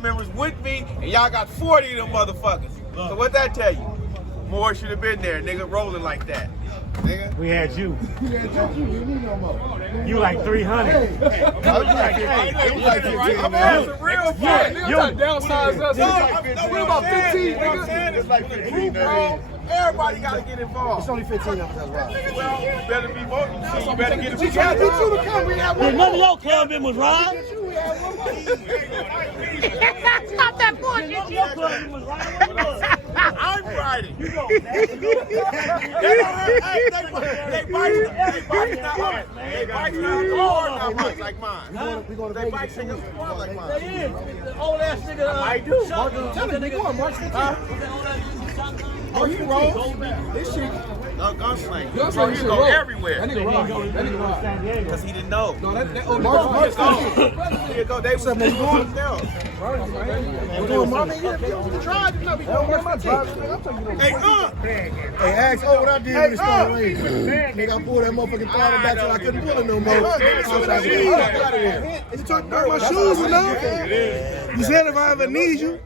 club members with me, and y'all got 40 of them motherfuckers. So what that tell you? More should have been there, nigga, rolling like that. Nigga. We had you. You need no more. You like 300. I'm real fun. Nigga, downsize us. We're about 15, nigga. It's like 15, everybody got to get involved. It's only 15 of us, that's right. Well, you better be voting. You better get it We tried to get you to come. We had one None of your club members, Rod. Stop that bullshit. Your club members, Rod. I'm riding. You go. They bikes not much like mine. They bikes ain't gonna squad like mine. They is. Old ass nigga. I do. Tell him, we going March 15th. Oh, you roll. This shit. Gunsling. Gunsling You shit go roll. everywhere. That nigga rock. That nigga rock. San Diego. Because he didn't know. No, March 15th. Here go. They was going down. I'm doing mommy. You tried to know me. Hey, hey, ask what I did when it started raining. Nigga, I pulled that motherfucking throttle back till I couldn't pull it no more. I was like, get out of here. You talking about my shoes enough? You said if I ever need you.